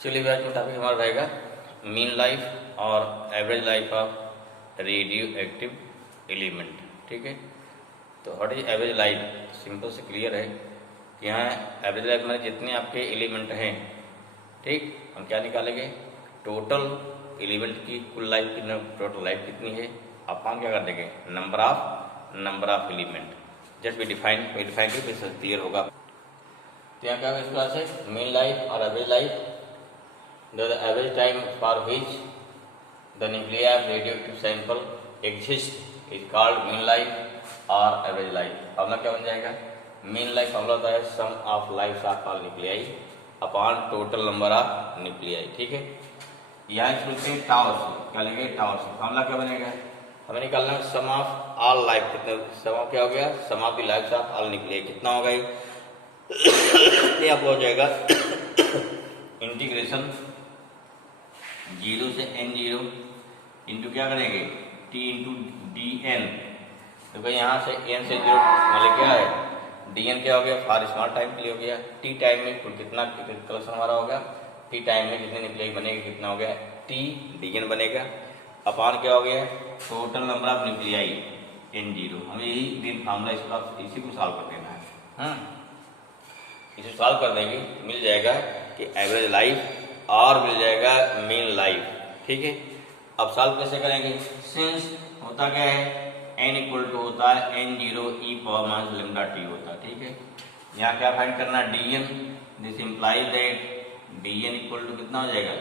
चलिए आज का टॉपिक हमारा रहेगा मीन लाइफ और average life of radio active element. ठीक है, तो what is average life? Simple से क्लियर है कि यहाँ एवरेज लाइफ में जितने आपके एलिमेंट हैं, ठीक, हम क्या निकालेंगे? टोटल एलिमेंट की कुल लाइफ की टोटल लाइफ कितनी है, आप हम क्या कर देंगे? Number of element. जस्ट भी डिफाइन करके क्लियर होगा। तो यहाँ क्या इस क्लास है मीन लाइफ और average life. The average time for which the nuclei of radioactive sample exist is called mean life or average life। Formula क्या बन जाएगा? mean life फॉर्मूला होता है sum of lives of all nuclei upon total number of nuclei। ठीक है, यहाँ इसमें tau से क्या लेंगे? टाउ से फॉर्मूला क्या बनेगा? हमें निकालना है सम ऑफ ऑल लाइफ। कितने सम ऑफ क्या हो गया? Sum of the lives of all nuclei कितना होगा? ये आपको हो जाएगा इंटीग्रेशन 0 से n0 इंटू क्या करेंगे? t into D N. तो भाई यहाँ से n से 0 मतलब क्या है? dn क्या हो गया? फॉर स्मॉल टाइम के लिए हो गया। t टाइम में कुल कितना कलेक्शन हमारा होगा? t टाइम में जितने न्यूक्लियाई बनेगा कितना हो गया? t dn बनेगा। अपान क्या हो गया? Total number of nuclei n0। हमें यही दिन फार्मूला इसी को सॉल्व कर देना है। इसे सॉल्व कर देंगे मिल जाएगा कि एवरेज लाइफ और मिल जाएगा मीन लाइफ। ठीक है, अब सॉल्व कैसे करेंगे? सिंस होता क्या है? n इक्वल टू होता है n0 e power minus lambda t होता है। ठीक है, यहाँ क्या फाइंड करना? dn। This implies that dn equal to कितना हो जाएगा?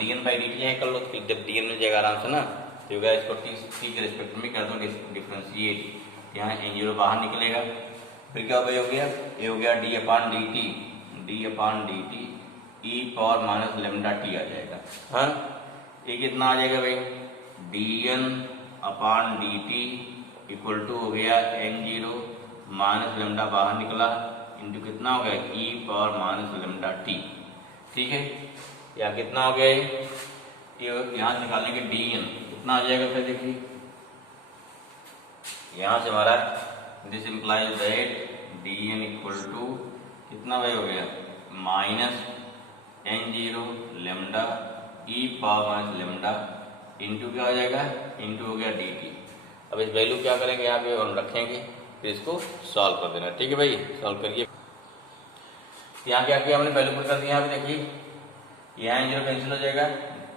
dn बाई dt है कर लो, जब dn मिल जाएगा आराम से ना, तो इसको t के रिस्पेक्ट में कर दो डिफरेंशिएट। यहाँ n0 बाहर निकलेगा, फिर क्या हो गया? ये हो गया d upon dt e power minus lambda t आ जाएगा। हाँ, ये कितना आ जाएगा भाई? dn upon dt equal to हो गया n0 माइनस लेमडा बाहर निकला इंटू कितना हो गया? e power minus lambda T. ठीक है, या कितना हो गया? ये यहाँ से निकालेंगे dn कितना आ जाएगा? फिर देखिए यहाँ से हमारा this implies that dn equal to कितना भाई हो गया? Minus n0 lambda e power minus lambda into क्या हो जाएगा? इंटू हो गया dt। अब इस वैल्यू क्या करेंगे? यहाँ पे हम रखेंगे, फिर इसको सॉल्व कर देना। ठीक है भाई, सॉल्व करिए। यहाँ क्या किया हमने? वैल्यू पुट कर दिया। यहाँ पे देखिए यहाँ n0 कैंसिल हो जाएगा,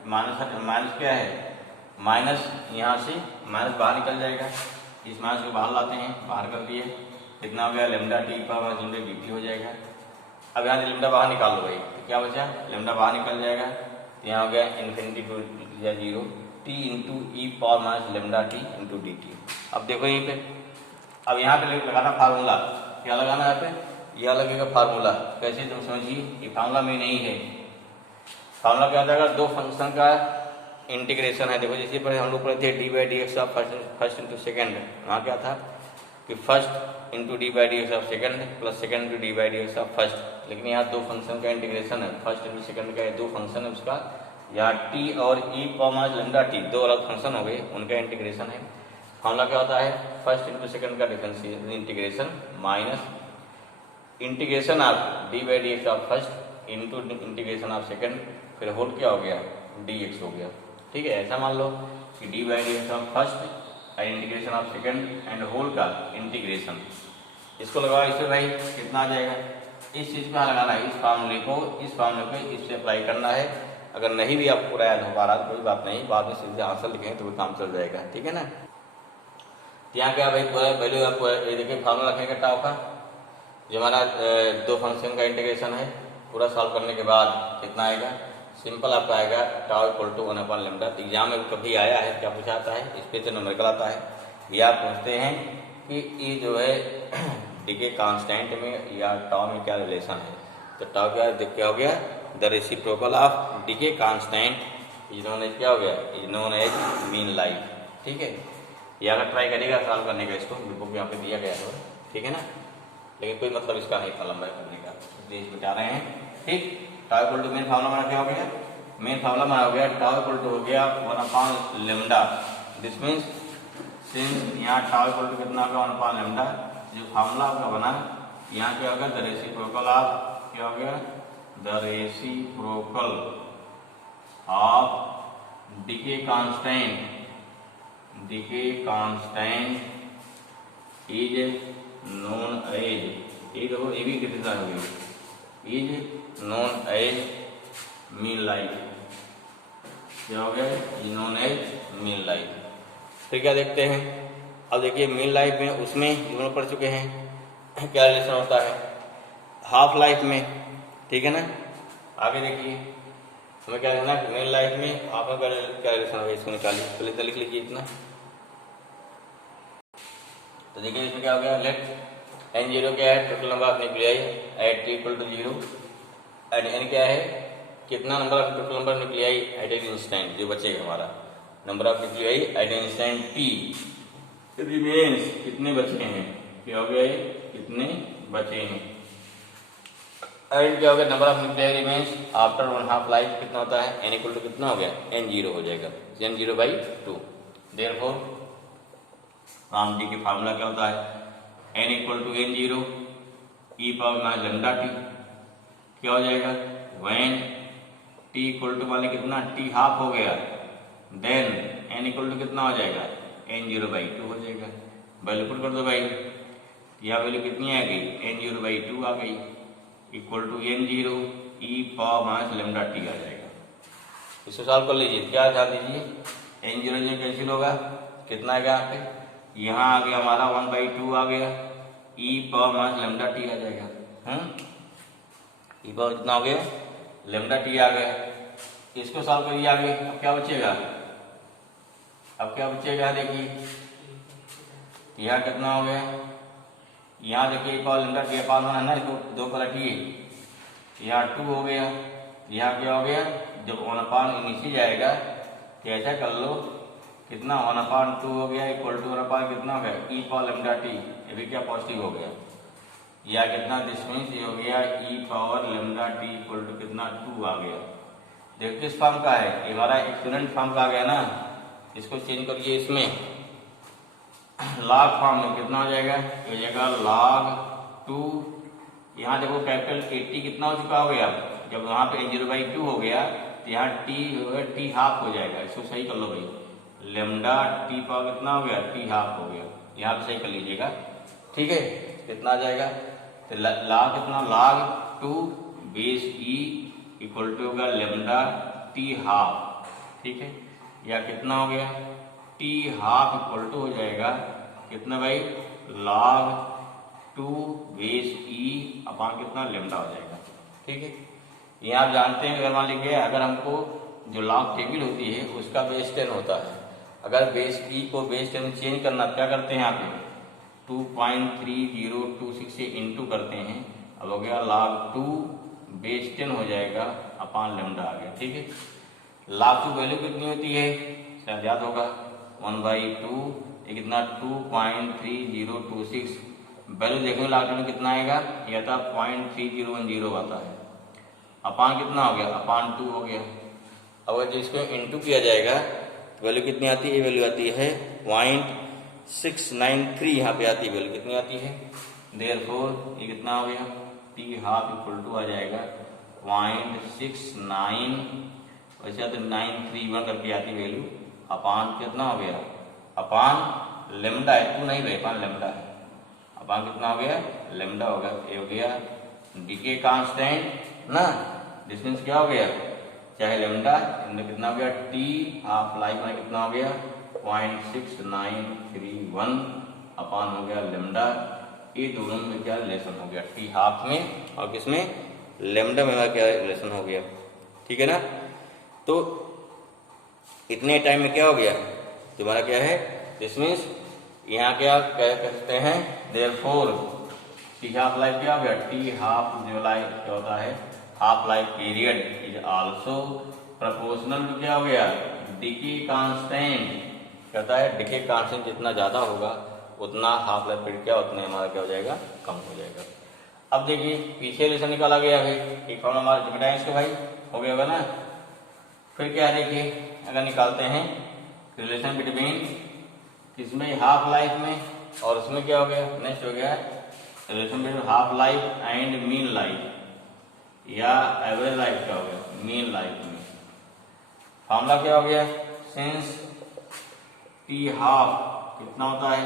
माइनस क्या है? माइनस यहाँ से माइनस बाहर निकल जाएगा, इस माइनस को बाहर लाते हैं, बाहर कर दिए, कितना हो गया? Lambda T power minus lambda dt हो जाएगा। अब यहाँ से लेमडा बाहर निकाल लो भाई, तो क्या बचा? लेमडा बाहर निकल जाएगा, तो यहाँ हो गया infinity to 0 t into E power minus lambda T into D T. अब देखो यहीं पे, अब यहाँ पे लगाना फार्मूला। क्या लगाना है? यहाँ पे यह लगेगा फार्मूला। कैसे? तुम समझिए, ये फार्मूला में नहीं है। फार्मूला क्या होता है? दो फंक्शन का इंटीग्रेशन है। देखो जैसे पहले हम लोग पढ़े थे D by D X of first into second. वहाँ क्या था कि first into D by D X of second plus second into D by D X of first. लेकिन यहाँ दो फंक्शन का इंटीग्रेशन है, फर्स्ट इंटू सेकेंड का दो फंक्शन है उसका। यहाँ टी और ई पावर माइनस लेमडा टी दो अलग फंक्शन हो गए, उनका इंटीग्रेशन है। फॉर्मूला क्या होता है? फर्स्ट इंटू सेकेंड का differential integration minus integration of D by D X of first into integration of second, फिर होल क्या हो गया? डी एक्स हो गया। ठीक है, ऐसा मान लो कि D by D X of first and integration of second and whole का इंटीग्रेशन। इसको लगाओ, इससे भाई कितना आ जाएगा? इस चीज पे लगाना है, इस फार्मूले को इससे अप्लाई करना है। अगर नहीं भी आपको याद हो पा रहा तो कोई बात नहीं, बाद में सीधे आंसर लिखें तो वो काम चल जाएगा। ठीक है ना। यहाँ क्या भाई वैल्यू आपको ये देखिए फार्मूला रखेंगे टाउ का, जो हमारा दो फंक्शन का इंटीग्रेशन है। पूरा सॉल्व करने के बाद कितना आएगा? सिंपल आपका आएगा tau equal to 1 upon lambda. Exam में कभी आया है, क्या पूछा आता है? इस पे तो न्यूमेरिकल आता है, या पूछते हैं कि ये जो है डिके कांस्टेंट में या टाउ में क्या रिलेशन है। तो टाउ क्या हो गया? The reciprocal of decay constant is known as क्या हो गया? Is known as mean life. ठीक है, ये अगर ट्राई करेगा सॉल्व करने का, इसको बुक यहाँ पे दिया गया है। ठीक है ना, लेकिन कोई मतलब इसका नहीं था लंबाई करने का, इसलिए बता रहे हैं। ठीक, tau equal to main formula हमारा क्या हो गया? मेन फार्मूला हमारा हो गया टाउ इक्वल टू हो गया 1 upon lambda. This means since यहाँ टाउ इक्वल टू कितना होगा? 1 अपॉन लेमडा। जो फार्मूला आपका बना यहाँ क्या होगा? द रेसिप्रोकल ऑफ क्या हो गया? The reciprocal of decay constant is known as, ये देखो ये भी कितनी सारी हो गई, is known as mean life. क्या हो गया? Known as mean life. तो क्या देखते हैं, अब देखिए मीन लाइफ में उसमें दोनों पढ़ चुके हैं क्या रिलेशन होता है हाफ लाइफ में, ठीक है ना। आगे देखिए हमें क्या करना है, मीन लाइफ में हाफ में क्या रिलेशन होगा, इसको निकालिए, पहले तो लिख लीजिए इतना। तो देखिए इसमें क्या हो गया, लेट एन जीरो क्या है, total number of nuclei at T equal to zero, and N क्या है, कितना number of total number nuclei at an instant, जो बचेगा हमारा number of nuclei at an instant T remains, कितने बचे हैं, क्या हो गया, कितने बचे हैं। एंड क्या हो गया, number of nuclei remains after one half life कितना होता है, एन इक्वल टू कितना हो गया, एन जीरो हो जाएगा, N zero by two. Therefore काम टी की फार्मूला क्या होता है, N equal to N zero E power minus lambda T, क्या हो जाएगा, व्हेन टी इक्वल टू वाले कितना, टी हाफ हो गया, देन एन इक्वल टू कितना हो जाएगा, एन जीरो बाई टू हो जाएगा। वैल्यू पुट कर दो भाई, यह वैल्यू कितनी आ गई, एन जीरो बाई टू आ गई, equal to N zero E power minus lambda t आ जाएगा। इसको सॉल्व कर लीजिए, क्या ध्यान दीजिए, एन जीरो जो कैंसिल होगा, कितना आ गया यहाँ पे, यहाँ आ गया हमारा वन बाई टू आ गया, E power minus lambda t आ जाएगा, ई पावर कितना हो गया, लेमडा टी आ गया। इसको सॉल्व करिए आगे, अब क्या बचेगा, अब क्या बचेगा, देखिए यहाँ कितना हो गया, यहाँ देखिए ई पावर लेमडा टी पावर है ना, इसको दो पर रखिए, यहाँ टू हो गया, यहाँ क्या हो गया, जब वन अपान नीचे जाएगा तो ऐसा कर लो, कितना वन अपान टू हो गया इक्वल टू वन अपान कितना हो गया, ई पावर लेमडा टी, ये भी क्या पॉजिटिव हो गया, या कितना दिस मीन्स ये हो गया E power lambda t equal to कितना टू आ गया। देखो किस फॉर्म का है, ये हमारा एक्सपोनेंट फॉर्म का आ गया ना, इसको चेंज करिए इसमें लॉग फॉर्म में, कितना हो जाएगा, हो जाएगा लॉग टू, यहाँ देखो कैपिटल 80 कितना हो चुका हो गया, जब वहाँ पे जीरो बाई टू हो गया तो यहाँ टी हाफ हो जाएगा, इसको सही कर लो भाई, लेमडा टी पावर कितना हो गया, टी हाफ हो गया, यहाँ पे सही कर लीजिएगा, ठीक है। कितना आ जाएगा, तो लॉग कितना, log to base e equal to होगा लेमडा टी हाफ, ठीक है, या कितना हो गया, टी हाफ इक्वल टू हो जाएगा कितना भाई, लॉग टू बेस ई अपान कितना लेमडा हो जाएगा, ठीक है। ये आप जानते हैं, अगर मान लीजिए अगर हमको जो लॉग टेबल होती है उसका बेस 10 होता है, अगर बेस ई को बेस 10 चेंज करना क्या करते हैं आप 2.3026 से इंटू करते हैं, अब हो गया log 2 बेस 10 हो जाएगा अपान लेमडा आ गया, ठीक है। log 2 वैल्यू कितनी होती है, शायद याद होगा 1/2, ये कितना 2.3026, वैल्यू देखेंगे log 2 में कितना आएगा, यह था 0.3010 आता है, अपान कितना हो गया, अपान 2 हो गया। अब अगर इसको इंटू किया जाएगा तो वैल्यू कितनी आती है, ये वैल्यू आती है 0.693, यहाँ पे आती है वैल्यू कितनी आती है, देयरफॉर ये कितना हो गया, टी हाफ इक्वल टू आ जाएगा 0.69, वैसे तो 931 करके आती वैल्यू, अपान कितना हो गया, अपान लेमडा है, टू नहीं भाई अपान लेमडा है, अपान कितना हो गया, लेमडा हो गया, ये हो गया डीके कांस्टेंट ना, दिस मीन्स क्या हो गया, चाहे लेमडा इनमें कितना हो गया, टी हाफ लाइफ में कितना हो गया 0.6931 अपान हो गया लेमडा, ये दोनों में क्या रिलेशन हो गया, टी हाफ में और किसमें, लेमडा में क्या रिलेशन हो गया, ठीक है ना। तो इतने टाइम में क्या हो गया, तुम्हारा क्या है, दिस मीन्स यहाँ क्या कहते हैं, देयरफॉर टी हाफ लाइफ क्या हो गया, टी हाफ जो लाइफ क्या होता है, half life period is also proportional to क्या हो गया, डीके कांस्टेंट, कहता है डीके कांस्टेंट जितना ज्यादा होगा उतना हाफ लाइफ पीरियड क्या, उतना हमारा क्या हो जाएगा, कम हो जाएगा। अब देखिए पीछे रिलेशन निकाला गया है, एक फॉर्म हमारा जिमेटाइंस का भाई हो गया होगा ना, फिर क्या देखिए अगर निकालते हैं रिलेशन बिटवीन किसमें, हाफ लाइफ में, और उसमें क्या हो गया, नेक्स्ट हो गया relation between half life and mean life, या एवरेज लाइफ क्या हो गया, मीन लाइफ में। फॉर्मूला क्या हो गया, सिंस टी हाफ कितना होता है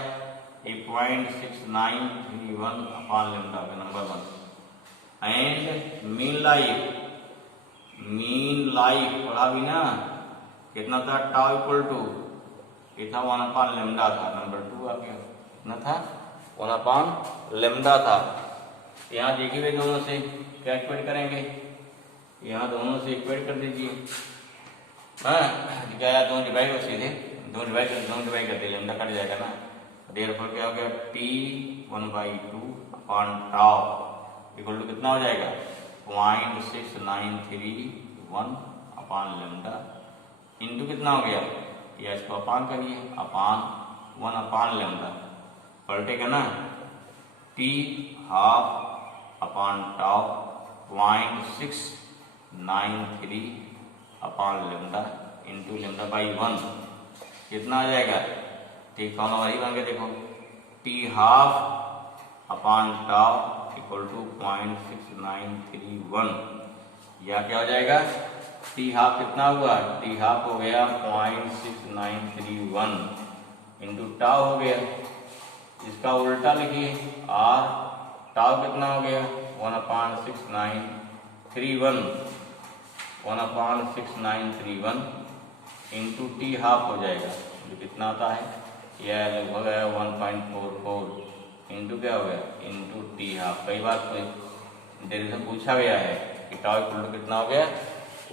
0.6931 अपॉन लेमडा का नंबर 1 एंड मीन लाइफ पढ़ा भी ना कितना था, टाउ इक्वल टू कितना 1 अपॉन लेमडा था, नंबर 2 आ गया, कितना था 1 अपॉन लेमडा था। यहाँ देखिए दोनों से क्या इक्वेट करेंगे, यहाँ दोनों से इक्वेट कर दीजिए, हाँ क्या यार दोनों डिवाइड हो सीधे, दोनों डिवाइड करते लेमडा कट जाएगा ना, देयरफॉर क्या हो गया t 1/2 upon tau equal to कितना हो जाएगा 0.6931 अपॉन लेमडा इंटू कितना हो गया, या इसको अपान करिए अपॉन 1 अपॉन लेमडा पलटेगा ना, T half upon tau 0.693 upon lambda into lambda by 1 कितना आ जाएगा, ठीक कौन वही बन के देखो, t half upon tau equal to 0.693 या क्या हो जाएगा, टी हाफ कितना हुआ, टी हाफ हो गया 0.693 इंटू टाउ हो गया, इसका उल्टा लिखिए आर, टाउ कितना हो गया 1/691 इंटू टी हाफ हो जाएगा जो कितना आता है, यह लगभग है 1.44 इंटू क्या हो गया इंटू टी हाफ। कई बार डेरिवेशन पूछा गया है कि टाउ इक्वल टू कितना हो गया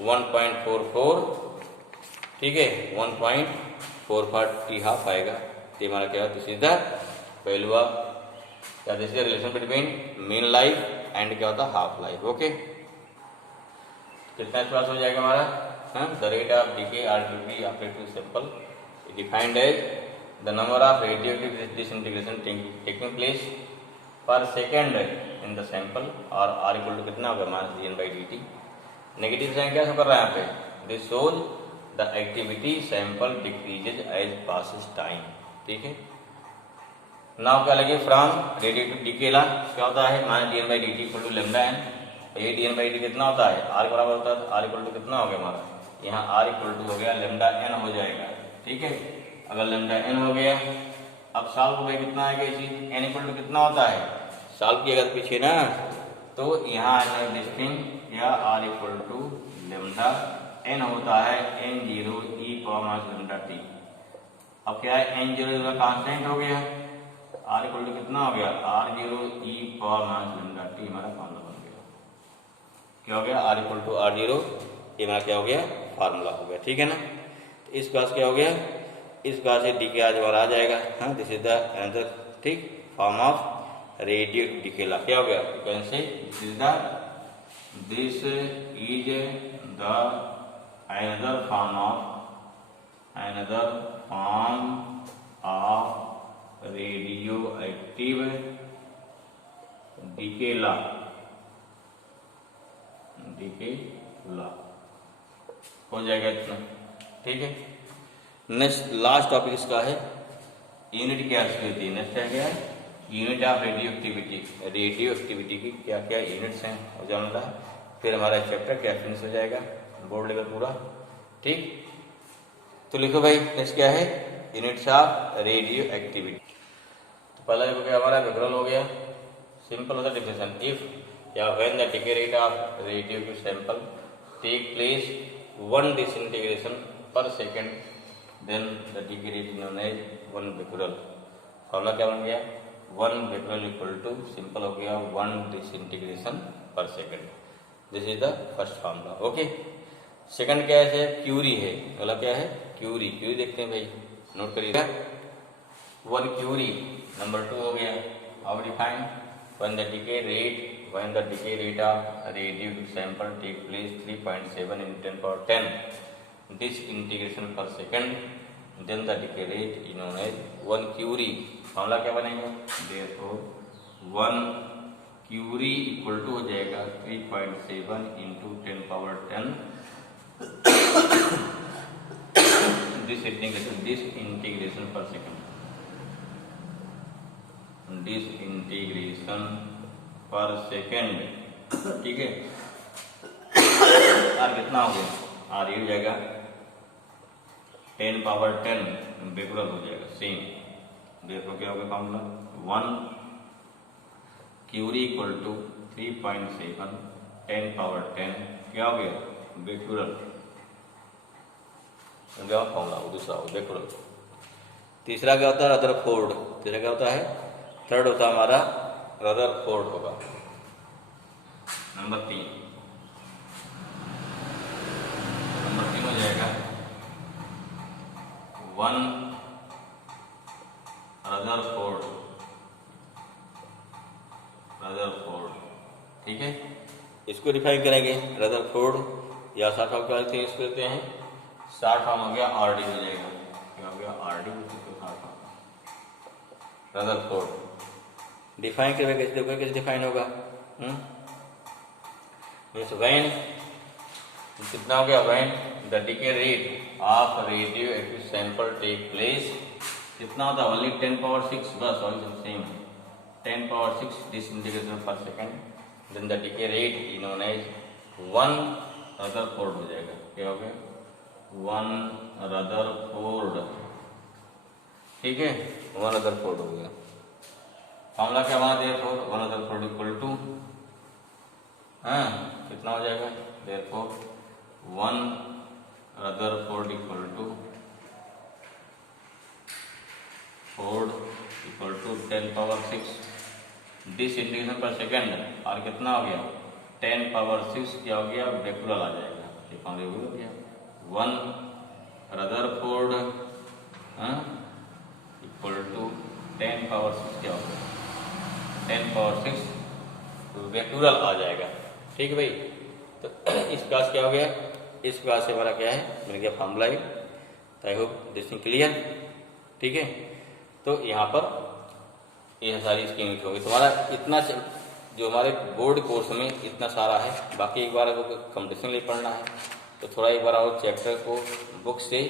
1.44, ठीक है 1.45 टी हाफ आएगा, ये हमारा क्या this is the value of या this is the relation between mean life and क्या होता है हाफ लाइफ। ओके कितना क्लास हो जाएगा हमारा, the rate of decay RTP after to sample defined as the number of radioactive disintegration taking place per second in the sample और are equal to कितना होगा -dn/dt। नेगेटिव साइन क्या कर रहा है यहाँ पे, this shows the activity sample decreases as passes time, ठीक है। नाउ क्या लगे फ्रॉम रेडियोएक्टिव डीके ला क्या होता है -dn/dt equal to lambda N, ये dn/dt कितना होता है r बराबर होता है, r इक्वल टू कितना हो गया हमारा, यहाँ r इक्वल टू हो गया लेमडा n हो जाएगा, ठीक है। अगर लेमडा n हो गया अब सॉल्व हो गया कितना आएगा इसी n इक्वल टू कितना होता है, सॉल्व किया अगर पीछे ना तो यहाँ आएगा डिस्टिंग या r equal to lambda n होता है n0 e power lambda t। अब क्या है n0 कांस्टेंट हो गया, r इक्वल टू कितना हो गया r0 e power lambda t हमारा फॉर्मूला बन गया, क्या हो गया r इक्वल टू r0 ये हमारा क्या हो गया फार्मूला हो गया, ठीक है ना। तो इस बात क्या हो गया, इस बात से डी के आज बार आ जाएगा, हाँ दिस इज द अनदर ठीक form of radio decay law, क्या हो गया can say this is the another form of radio active decay law हो जाएगा इतना, ठीक है। नेक्स्ट लास्ट टॉपिक इसका है यूनिट क्या होती है, नेक्स्ट क्या है यूनिट ऑफ रेडियो एक्टिविटी की क्या क्या यूनिट्स हैं वो जानना है, फिर हमारा चैप्टर क्या फिनिश हो जाएगा बोर्ड लेवल पूरा, ठीक। तो लिखो भाई नेक्स्ट क्या है यूनिट्स ऑफ रेडियो एक्टिविटी। तो पहला देखो क्या हमारा विग्रह हो गया, सिंपल होता डिफिनेशन, इफ या when the decay rate of radioactive sample take place 1 disintegration per second then the decay rate known as 1 becquerel। Formula क्या बन गया 1 becquerel इक्वल टू सिंपल हो गया 1 disintegration per second, this is the first formula, okay. Second क्या है Curie है, अगला क्या है क्यूरी देखते हैं भाई नोट करिएगा 1 क्यूरी नंबर 2 हो गया how define when the decay rate of radioactive sample take place 3.7 in 10 power 10 disintegration per second, then the decay rate is known as 1 Curie। Formula क्या बनेगा therefore 1 Curie इक्वल टू हो जाएगा 3.7 into 10 power 10 disintegration per second, disintegration per second, ठीक है। कितना हो गया, are हो जाएगा 10 पावर 10 बेकुलर हो जाएगा सेम। देखो क्या होगा formula, 1 curie equal to 3.7 10 power 10 क्या हो गया बेकुलर फॉर्मूला, दूसरा हो बेकुलर। तीसरा क्या होता है रदरफोर्ड, तीसरा क्या होता है, थर्ड होता है हमारा रदरफोर्ड होगा। नंबर 3 हो जाएगा 1 रदरफोर्ड, ठीक है। इसको डिफाइन करेंगे रदरफोर्ड या शॉर्ट फॉर्म क्या लिखते हैं, इसको कहते हैं शॉर्ट फॉर्म हो गया आरडी हो जाएगा, क्या हो गया आरडी रदरफोर्ड। डिफाइन करेंगे कैसे, देखो कैसे डिफाइन होगा, मीन्स व्हेन कितना हो गया, when the decay rate of radio active sample take place, कितना होता है ओनली 10 पावर 6 बस, all same 10 power 6 disintegration per second, then the decay rate is known as 1 rutherford हो जाएगा, क्या हो गया 1 रदरफोर्ड, ठीक है 1 रदरफोर्ड हो गया। फॉर्मूला क्या बना देयरफॉर 1 रदरफोर्ड इक्वल टू कितना हो जाएगा, therefore 1 rutherford equal to 10 power 6 disintegration per second, और कितना हो गया 10 पावर 6 क्या हो गया बेकुलर आ जाएगा, ये फॉर्मूला हो गया 1 रदरफोर्ड इक्वल टू 10 पावर 6 क्या हो गया 10 पावर 6 बेकुलर आ जाएगा, ठीक है भाई। तो इस क्लास क्या हो गया, इस क्लास से हमारा क्या है मिल गया formula, I hope this thing clear, ठीक है। तो यहाँ पर ये सारी स्कीम होगी तुम्हारा, इतना जो हमारे बोर्ड कोर्स में इतना सारा है, बाकी एक बार अगर कंपटीशन लिए पढ़ना है तो थोड़ा एक बार और चैप्टर को बुक से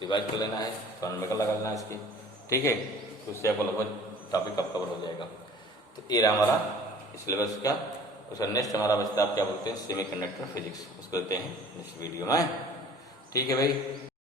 रिवाइज कर लेना है, थोड़ा मेकर लगा लेना है इसकी, ठीक है, तो उससे आपको लगभग टॉपिक कब कवर हो जाएगा। तो ये रहा हमारा सिलेबस का, उसका नेक्स्ट हमारा बचता है आप क्या बोलते हैं सेमीकंडक्टर फिजिक्स, उसको देते हैं नेक्स्ट वीडियो में, ठीक है भाई।